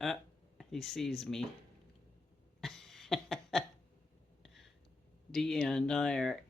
uh, he sees me. Deanna and I are